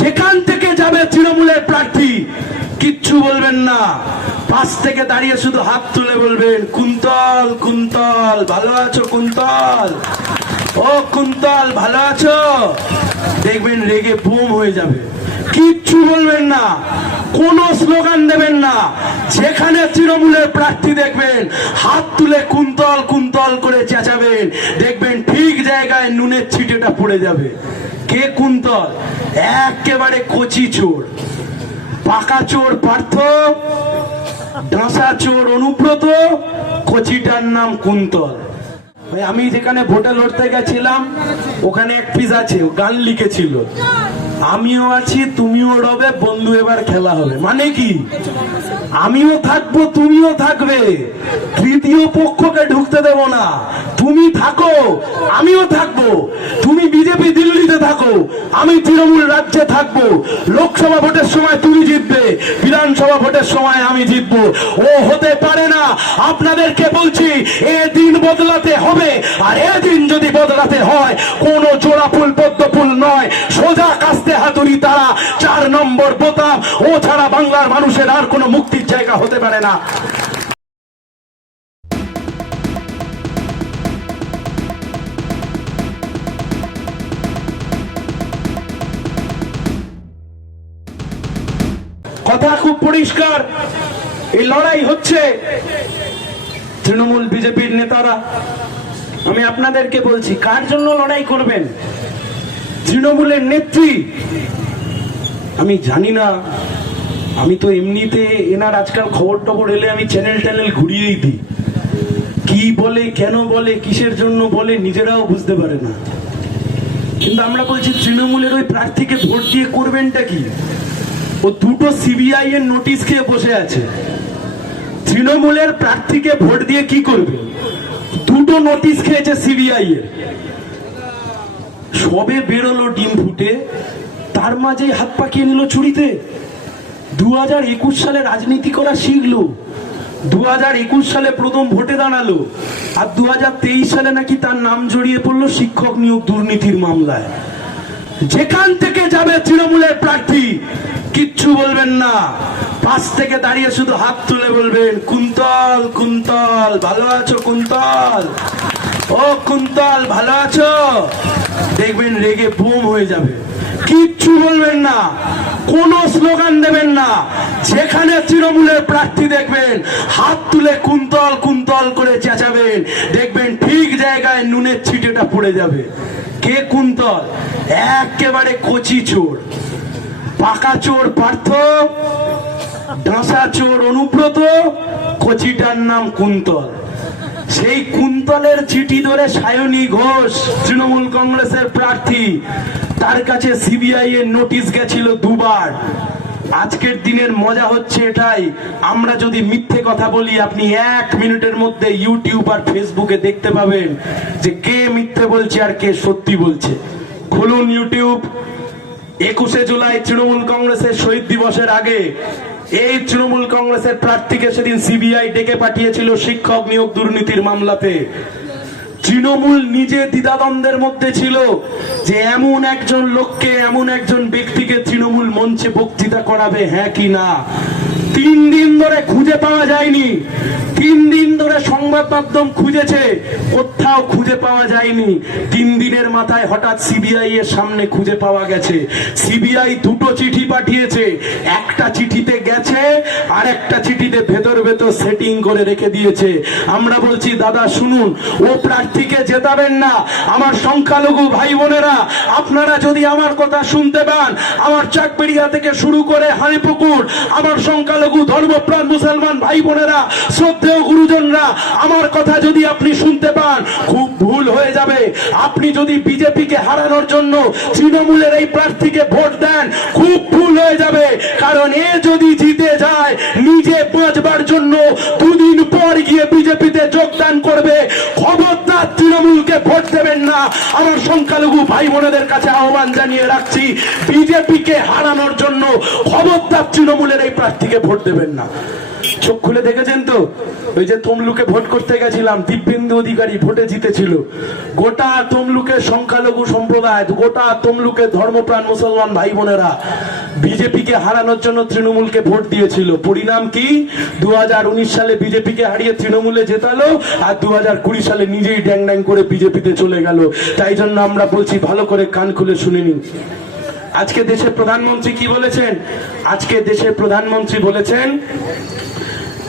যেখান থেকে যাবে তৃণমূলের প্রার্থী, কিচ্ছু বলবেন না। পাশ থেকে দাঁড়িয়ে শুধু হাত তুলে বলবেন, কুন্তল কুন্তল, ভালো আছো কুন্তল? ও কুন্তল, ভালো আছো? দেখবেন রেগে বোম হয়ে যাবে। কিচ্ছু বলবেন না, কোন স্লোগান দেবেন না। যেখানে তৃণমূলের প্রার্থী দেখবেন, হাত তুলে কুন্তল কুন্তল করে চেঁচাবেন। দেখবেন ঠিক জায়গায় নুনের ছিটেটা পড়ে যাবে। কে কুন্তল একেবারে কচি চোর। পাকা চোর পার্থ, ডাঁসা চোর অনুব্রত, কচিটার নাম কুন্তল আমি যেখানে ভোটে লড়তে গেছিলাম, ওখানে এক পিস আছে গান লিখেছিল। আমিও আছি, তুমিও রবে, বন্ধু এবার খেলা হবে। মানে কি? আমিও থাকব, তুমিও থাকবে। তৃতীয় পক্ষকে ঢুকতে দেব না। তুমি থাকো, আমিও থাকব। তুমি বিজেপি দিল্লিতে থাকো, আমি তৃণমূল রাজ্যে থাকব। লোকসভা ভোটের সময় তুমি জিতবে, বিধানসভা ভোটের সময় আমি জিতবো। ও হতে পারে না, আপনাদেরকে বলছি, এ দিন বদলাতে হবে, আর এ দিন যদি বদলাতে হয়, কোনো জোড়া ফুল, পদ্ম ফুল নয়। সোজা কাস্তে হাতুড়ি তারা, চার নম্বর বোতাম। ও ছাড়া বাংলার মানুষের আর কোনো মুক্তির জায়গা হতে পারে না। কথা খুব পরিষ্কার। এই লড়াই হচ্ছে তৃণমূল বিজেপির নেতারা। আমি আপনাদেরকে বলছি, কার জন্য লড়াই করবেন? তৃণমূলের নেত্রী? আমি জানি না। আমি তো এমনিতে এনার আজকাল খবর টবর এলে আমি চ্যানেল ট্যানেল ঘুরিয়েই দিই। কি বলে, কেন বলে, কিসের জন্য বলে, নিজেরাও বুঝতে পারে না। কিন্তু আমরা বলছি, তৃণমূলের ওই প্রার্থীকে ভোট দিয়ে করবেনটা কি? ও দুটো সিবিআই এর নোটিশ খেয়ে বসে আছে। তৃণমূলের প্রার্থীকে ভোট দিয়ে কি করবে? দুটো নোটিশ খেয়েছে সিবিআই এর। সবে বেরোলো ডিম ফুটে, তার মাঝে হাত পাকিয়ে নিল চুরিতে দু হাজার একুশ সালে রাজনীতি করা শিখলো। দু হাজার একুশ সালে প্রথম ভোটে দাঁড়াল। আর দু হাজার তেইশ সালে নাকি তার নাম জড়িয়ে পড়ল শিক্ষক নিয়োগ দুর্নীতির মামলায়। যেখান থেকে যাবে তৃণমূলের প্রার্থী? কিচ্ছু বলবেন না। পাশ থেকে দাঁড়িয়ে শুধু হাত তুলে বলবেন, কুন্তল কুন্তল, ভালো আছো কুন্তল? ও কুন্তল, ভালো আছো? দেখবেন রেগে বোম হয়ে যাবে। কিচ্ছু বলবেন না, কোন স্লোগান দেবেন না। যেখানে তৃণমূলের প্রার্থী দেখবেন, হাত তুলে কুন্তল কুন্তল করে চেঁচাবেন। দেখবেন ঠিক জায়গায় নুনের ছিটেটা পড়ে যাবে। কে কুন্তল? একেবারে কচি চোর। পাকা চোর পার্থ, ডাঁসা চোর অনুব্রত, কচিটার নাম কুন্তল। সেই কুন্তলের চিঠি ধরে সায়নী ঘোষ, তৃণমূল কংগ্রেসের প্রার্থী, তার কাছে সিবিআই এর নোটিশ গেছিল দুবার। আজকের দিনের মজা হচ্ছে এটাই। আমরা যদি মিথ্যে কথা বলি, আপনি এক মিনিটের মধ্যে ইউটিউব আর ফেসবুকে দেখতে পাবেন যে কে মিথ্যে বলছে আর কে সত্যি বলছে। খুলুন ইউটিউব একুশে জুলাই তৃণমূল কংগ্রেসের শহীদ দিবসের আগে এই তৃণমূল কংগ্রেসের প্রার্থীকে সেদিন সিবিআই ডেকে পাঠিয়েছিল শিক্ষক নিয়োগ দুর্নীতির মামলাতে। তৃণমূল নিজে দ্বিধাদ্বন্দ্বের মধ্যে ছিল যে এমন একজন লোককে, এমন একজন ব্যক্তিকে তৃণমূল মঞ্চে বক্তৃতা করাবে হ্যাঁ কি না? তিন দিন ধরে খুঁজে পাওয়া যায়নি। তিন সংবাদ মাধ্যম খুঁজেছে, কোথাও খুঁজে পাওয়া যায়নি। তিন দিনের মাথায় হঠাৎ সিবিআই এর সামনে খুঁজে পাওয়া গেছে। সিবিআই দুটো চিঠি পাঠিয়েছে। একটা চিঠিতে গেছে, আর একটা চিঠিতে ভেতর ভেতর সেটিং করে রেখে দিয়েছে। আমরা বলছি, দাদা, শুনুন, ও প্রার্থীকে জেতাবেন না। আমার সংখ্যালঘু ভাই বোনেরা আপনারা যদি আমার কথা শুনতে পান, আমার চাকবেরিয়া থেকে শুরু করে হানিপুকুর, আমার সংখ্যালঘু ধর্মপ্রাণ মুসলমান ভাই বোনেরা শ্রদ্ধেয় গুরুজনরা আমার কথা যদি আপনি শুনতে পান, খুব ভুল হয়ে যাবে। আপনি যদি বিজেপিকে হারানোর জন্য তৃণমূলের এই প্রার্থীকে ভোট দেন, খুব ভুল হয়ে যাবে। কারণ এ যদি জিতে যায়, নিজে বাঁচবার জন্য দুদিন পর গিয়ে বিজেপিতে যোগদান করবে। খবরদার তৃণমূলকে ভোট দেবেন না। আমার সংখ্যালঘু ভাই বোনেদের কাছে আহ্বান জানিয়ে রাখছি, বিজেপিকে হারানোর জন্য খবরদার তৃণমূলের এই প্রার্থীকে ভোট দেবেন না। চোখ খুলে দেখেছেন তো? ওই যে তমলুকে ভোট করতে গেছিলাম, দিব্যেন্দু অধিকারী ভোটে জিতেছিল। গোটা তমলুকের সংখ্যালঘু সম্প্রদায়, গোটা তমলুকের ধর্মপ্রাণ মুসলমান ভাই বোনেরা বিজেপিকে হারানোর জন্য তৃণমূলকে ভোট দিয়েছিল। পরিণাম কি? দু হাজার উনিশ সালে বিজেপিকে হারিয়ে তৃণমূলে জেতালো, আর দু হাজার কুড়ি সালে নিজেই ড্যাং ড্যাং করে বিজেপিতে চলে গেল। তাই জন্য আমরা বলছি, ভালো করে কান খুলে শুনে নিন। আজকে দেশের প্রধানমন্ত্রী কি বলেছেন? আজকে দেশের প্রধানমন্ত্রী বলেছেন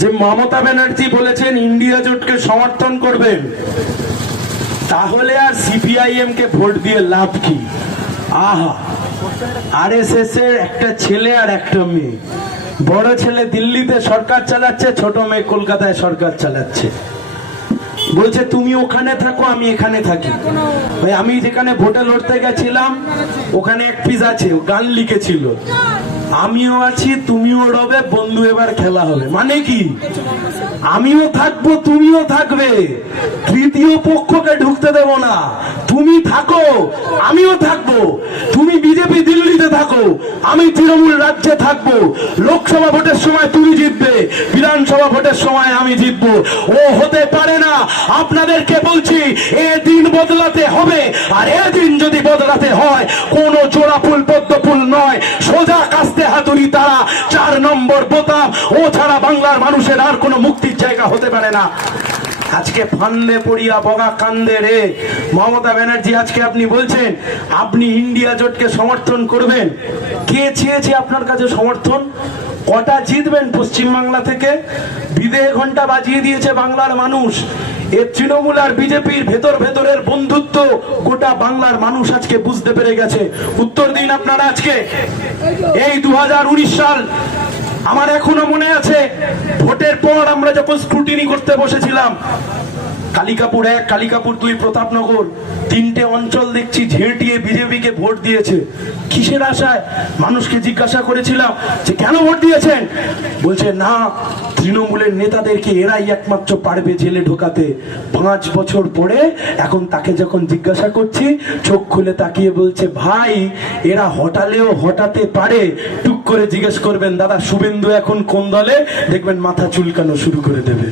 যে মমতা ব্যানার্জি বলেছেন ইন্ডিয়া জোটকে সমর্থন করবেন। তাহলে আর সিপিআইএম কে ভোট দিয়ে লাভ কি? আহা! আরএসএস এর একটা ছেলে আর একটা মেয়ে। বড় ছেলে দিল্লিতে সরকার চালাচ্ছে, ছোট মেয়ে কলকাতায় সরকার চালাচ্ছে। বলছে, তুমি ওখানে থাকো, আমি এখানে থাকি। আমি যেখানে ভোটে লড়তে গেছিলাম, ওখানে এক পিস আছে গান লিখেছিল। আমিও আছি, তুমিও রবে, বন্ধু এবার খেলা হবে। মানে কি? আমিও থাকব, তুমিও থাকবে। তৃতীয় পক্ষকে ঢুকতে দেব না। তুমি থাকো, আমিও থাকব। তুমি বিজেপি দিল্লিতে থাকো, আমি তৃণমূল রাজ্যে থাকব। লোকসভা ভোটের সময় তুমি জিতবে, বিধানসভা ভোটের সময় আমি জিতবো। ও হতে পারে না, আপনাদেরকে বলছি, এ দিন বদলাতে হবে, আর এ দিন যদি বদলাতে হয়, কোন জোড়া ফুল, পদ্ম ফুল নয়। সোজা কাস্তে হাতুড়ি তারা, চার নম্বর বোতাম। ও ছাড়া বাংলার মানুষের আর কোনো মুক্তির জায়গা হতে পারে না। আজকে ফান্দে পড়িয়া বগা কান্দে রে। মমতা ব্যানার্জি, আজকে আপনি বলছেন, আপনি ইন্ডিয়া জোটকে সমর্থন করবেন। কে চেয়েছে আপনার কাছে সমর্থন? কটা জিতবেন পশ্চিমবাংলা থেকে? বিদেহ ঘণ্টা বাজিয়ে দিয়েছে বাংলার মানুষ। এ তৃণমূল আর বিজেপির ভেতর ভেতরের বন্ধুত্ব গোটা বাংলার মানুষ আজকে বুঝতে পেরে গেছে। উত্তর দিন আপনারা আজকে। এই দু হাজার উনিশ সাল আমার এখনও মনে আছে, ভোটের পর আমরা যখন স্ক্রুটিনি করতে বসেছিলাম, কালিকাপুর এক, কালিকাপুর দুই, প্রতাপনগর, তিনটে অঞ্চল দেখছি ঝেঁটিয়ে বিজেপিকে ভোট দিয়েছে। কিসের আশায়? মানুষকে জিজ্ঞাসা করেছিলাম যে কেন ভোট দিয়েছেন? বলছে, না, তৃণমূলের নেতাদেরকে এরাই একমাত্র পারবে জেলে ঢোকাতে। পাঁচ বছর পরে এখন তাকে যখন জিজ্ঞাসা করছি, চোখ খুলে তাকিয়ে বলছে, ভাই, এরা হটালেও হটাতে পারে। টুক করে জিজ্ঞেস করবেন, দাদা, শুভেন্দু এখন কোন দলে? দেখবেন মাথা চুলকানো শুরু করে দেবে।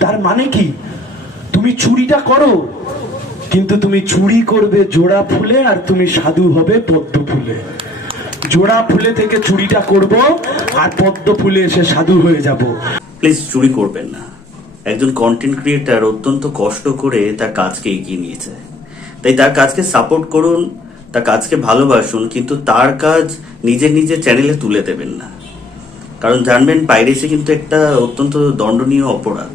তার মানে কি? তুমি চুরিটা করো। কিন্তু তুমি চুরি করবে জোড়া ফুলে আর তুমি সাধু হবে পদ্ম ফুলে। জোড়া ফুলে থেকে চুরিটা করব আর পদ্ম ফুলে এসে সাধু হয়ে যাব। প্লিজ চুরি করবেন না। একজন কন্টেন্ট ক্রিয়েটার অত্যন্ত কষ্ট করে তার কাজকে এগিয়ে নিয়েছে তাই তার কাজকে সাপোর্ট করুন, তার কাজকে ভালোবাসুন, কিন্তু তার কাজ নিজের নিজের চ্যানেলে তুলে দেবেন না। কারণ জানবেন পাইরেসি কিন্তু একটা অত্যন্ত দণ্ডনীয় অপরাধ।